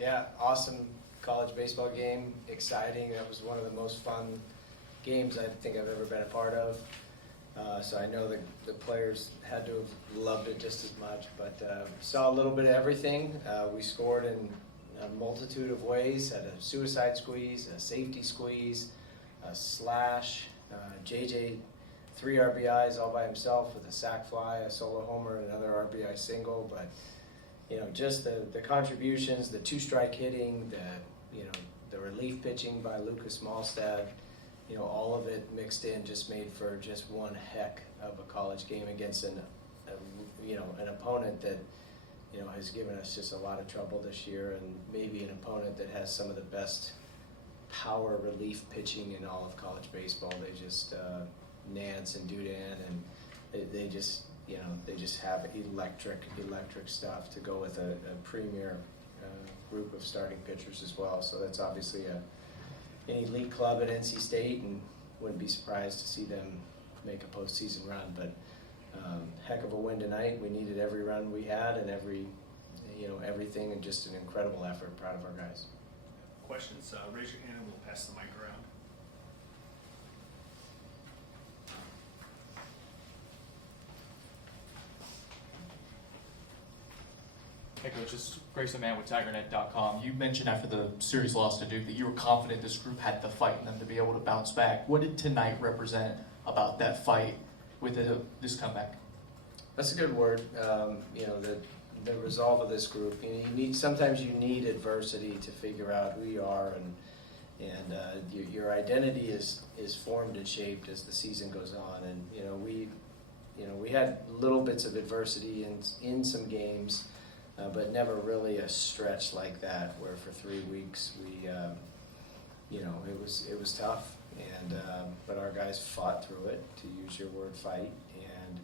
Yeah, awesome college baseball game, exciting. That was one of the most fun games I think I've ever been a part of. So I know the players had to have loved it just as much, but saw a little bit of everything. We scored in a multitude of ways, had a suicide squeeze, a safety squeeze, a slash, JJ 3 RBIs all by himself with a sac fly, a solo homer, and another RBI single. But just the contributions, the 2-strike hitting, the relief pitching by Lucas Malstad, all of it mixed in just made for just one heck of a college game against an opponent that has given us just a lot of trouble this year, and maybe an opponent that has some of the best power relief pitching in all of college baseball. They just Nance and Dudan, and they just have electric stuff to go with a premier group of starting pitchers as well. So that's obviously an elite club at NC State, and wouldn't be surprised to see them make a postseason run. But heck of a win tonight. We needed every run we had, and everything, and just an incredible effort. Proud of our guys. Questions? Raise your hand and we'll pass the mic around. Hey Coach, this is Grayson Mann with TigerNet.com. You mentioned after the series loss to Duke that you were confident this group had the fight in them to be able to bounce back. What did tonight represent about that fight with this comeback? That's a good word. The resolve of this group. Sometimes you need adversity to figure out who you are, and your identity is formed and shaped as the season goes on. And we had little bits of adversity in some games. But never really a stretch like that where for 3 weeks we, it was tough, but our guys fought through it, to use your word, fight, and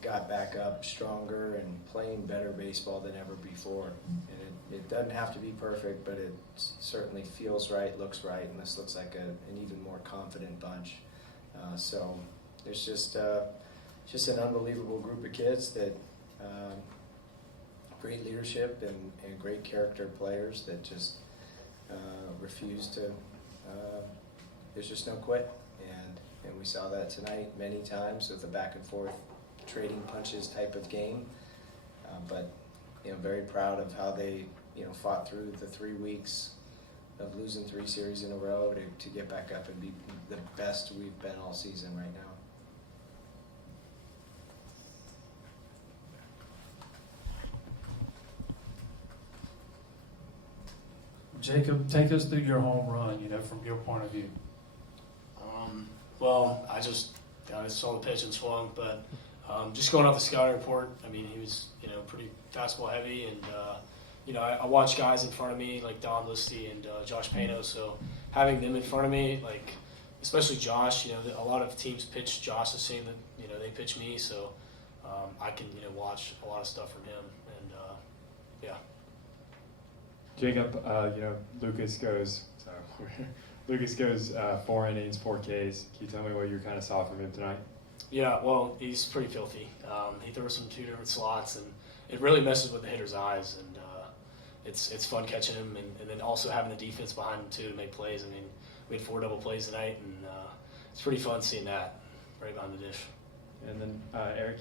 got back up stronger and playing better baseball than ever before. And it doesn't have to be perfect, but it certainly feels right, looks right, and this looks like an even more confident bunch. So there's just an unbelievable group of kids that. Great leadership and great character players that just refuse to. There's just no quit, and we saw that tonight many times with a back and forth, trading punches type of game. But very proud of how they fought through the 3 weeks of losing 3 series in a row to get back up and be the best we've been all season right now. Jacob, take us through your home run, from your point of view. Well, I saw the pitch and swung, but just going off the scouting report, he was, pretty fastball heavy, and, I watched guys in front of me like Don Listy and Josh Pano, so having them in front of me, like, especially Josh, a lot of teams pitch Josh the same that, they pitch me, so I can, watch a lot of stuff from him, and, yeah. Jacob, Lucas goes 4 innings, 4 Ks. Can you tell me what you kind of saw from him tonight? Yeah, well, he's pretty filthy. He throws from 2 different slots, and it really messes with the hitter's eyes. And it's fun catching him, and then also having the defense behind him too to make plays. We had 4 double plays tonight, and it's pretty fun seeing that right behind the dish. And then Eric,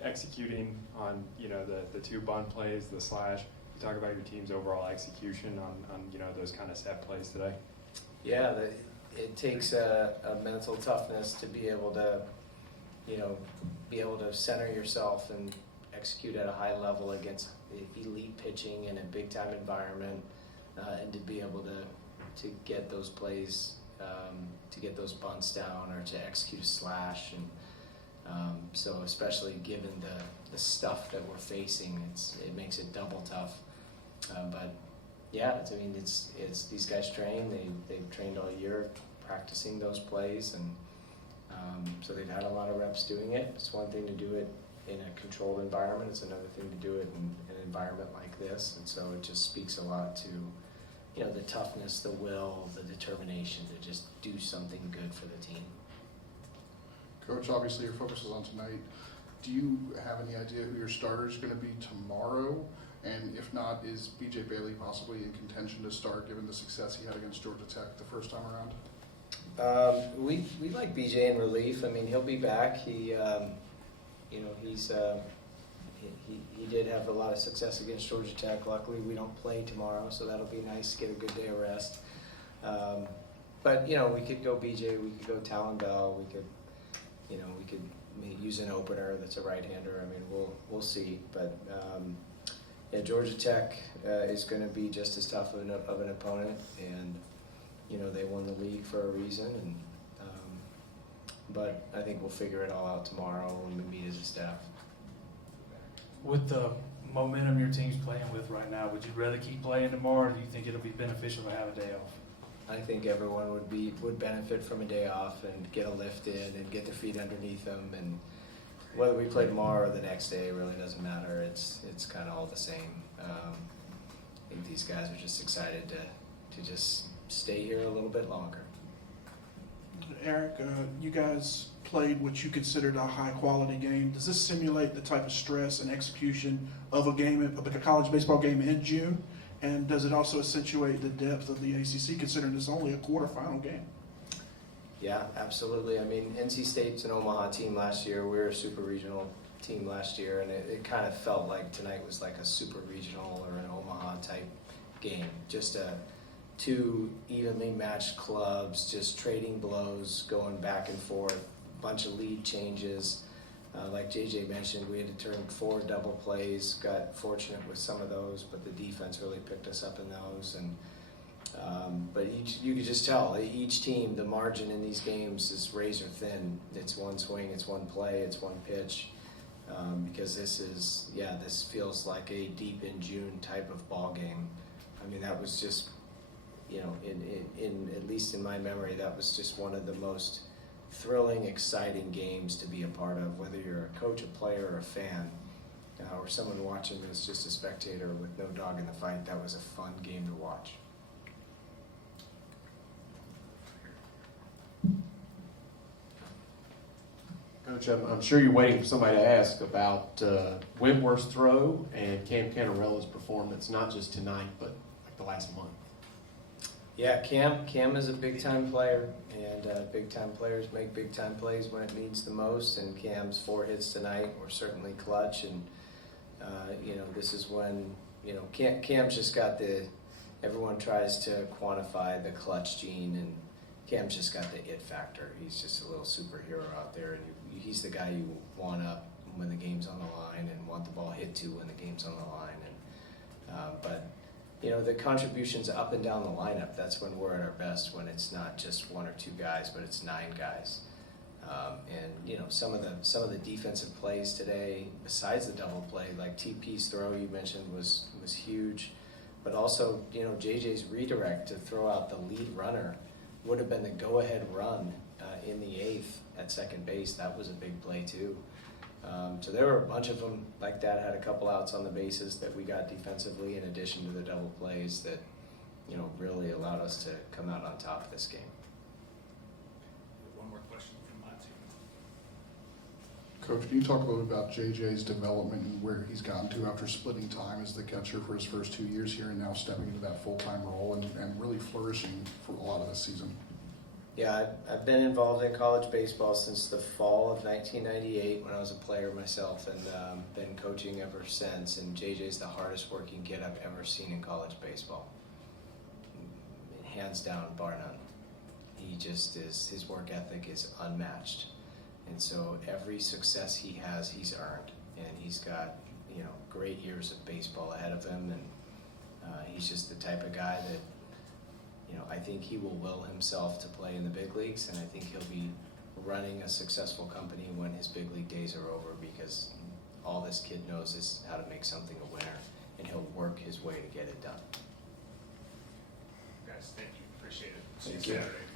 executing on the 2 bunt plays, the slash. Talk about your team's overall execution on those kind of set plays today. Yeah, it takes a mental toughness to be able to center yourself and execute at a high level against elite pitching in a big time environment, and to be able to get those plays, to get those bunts down, or to execute a slash. And so especially given the stuff that we're facing, it makes it double tough. But yeah, it's these guys train. They've trained all year practicing those plays, and so they've had a lot of reps doing it. It's one thing to do it in a controlled environment. It's another thing to do it in an environment like this. And so it just speaks a lot to the toughness, the will, the determination to just do something good for the team. Coach, obviously your focus is on tonight. Do you have any idea who your starter is going to be tomorrow? And if not, is BJ Bailey possibly in contention to start given the success he had against Georgia Tech the first time around? We like BJ in relief. I mean, he'll be back. He did have a lot of success against Georgia Tech. Luckily, we don't play tomorrow, so that'll be nice to get a good day of rest. But we could go BJ, we could go Talon Bell, we could use an opener that's a right-hander. I mean, we'll see. But Georgia Tech is going to be just as tough of an opponent, and they won the league for a reason. And but I think we'll figure it all out tomorrow when we meet as a staff. With the momentum your team's playing with right now, would you rather keep playing tomorrow, or do you think it'll be beneficial to have a day off? I think everyone would benefit from a day off and get a lift in and get their feet underneath them. And whether we play tomorrow or the next day really doesn't matter. It's kind of all the same. I think these guys are just excited to just stay here a little bit longer. Eric, you guys played what you considered a high-quality game. Does this simulate the type of stress and execution of a college baseball game in June? And does it also accentuate the depth of the ACC, considering it's only a quarterfinal game? Yeah, absolutely. I mean, NC State's an Omaha team last year. We were a super regional team last year, and it kind of felt like tonight was like a super regional or an Omaha type game. Just two evenly matched clubs, just trading blows, going back and forth, bunch of lead changes. Like JJ mentioned, we had to turn 4 double plays, got fortunate with some of those, but the defense really picked us up in those. And but you could just tell, each team, the margin in these games is razor thin. It's one swing, it's one play, it's one pitch. Because this feels like a deep in June type of ball game. I mean, that was just, in at least in my memory, that was just one of the most thrilling, exciting games to be a part of, whether you're a coach, a player, or a fan, or someone watching as just a spectator with no dog in the fight. That was a fun game to watch. Coach, I'm sure you're waiting for somebody to ask about Wentworth's throw and Cam Cantarella's performance, not just tonight, but like the last month. Yeah, Cam is a big-time player, and big-time players make big-time plays when it means the most, and Cam's 4 hits tonight were certainly clutch, and, this is when, Cam's just got everyone tries to quantify the clutch gene, and Cam's just got the it factor. He's just a little superhero out there, and he's the guy you want up when the game's on the line and want the ball hit to when the game's on the line, but the contributions up and down the lineup, that's when we're at our best, when it's not just 1 or 2 guys, but it's 9 guys. Some of the defensive plays today, besides the double play, like TP's throw you mentioned was huge, but also, JJ's redirect to throw out the lead runner would have been the go-ahead run in the 8th at second base. That was a big play too. So there were a bunch of them like that, had a couple outs on the bases that we got defensively in addition to the double plays that, really allowed us to come out on top of this game. One more question from my team. Coach, can you talk a little bit about JJ's development and where he's gotten to after splitting time as the catcher for his first 2 years here and now stepping into that full-time role and really flourishing for a lot of this season? Yeah, I've been involved in college baseball since the fall of 1998 when I was a player myself, and been coaching ever since. And JJ's the hardest working kid I've ever seen in college baseball. Hands down, bar none. He just is, his work ethic is unmatched. And so every success he has, he's earned. And he's got, great years of baseball ahead of him. And he's just the type of guy that, I think he will himself to play in the big leagues, and I think he'll be running a successful company when his big league days are over, because all this kid knows is how to make something a winner, and he'll work his way to get it done. Guys, thank you. Appreciate it. See you Thank you. Saturday.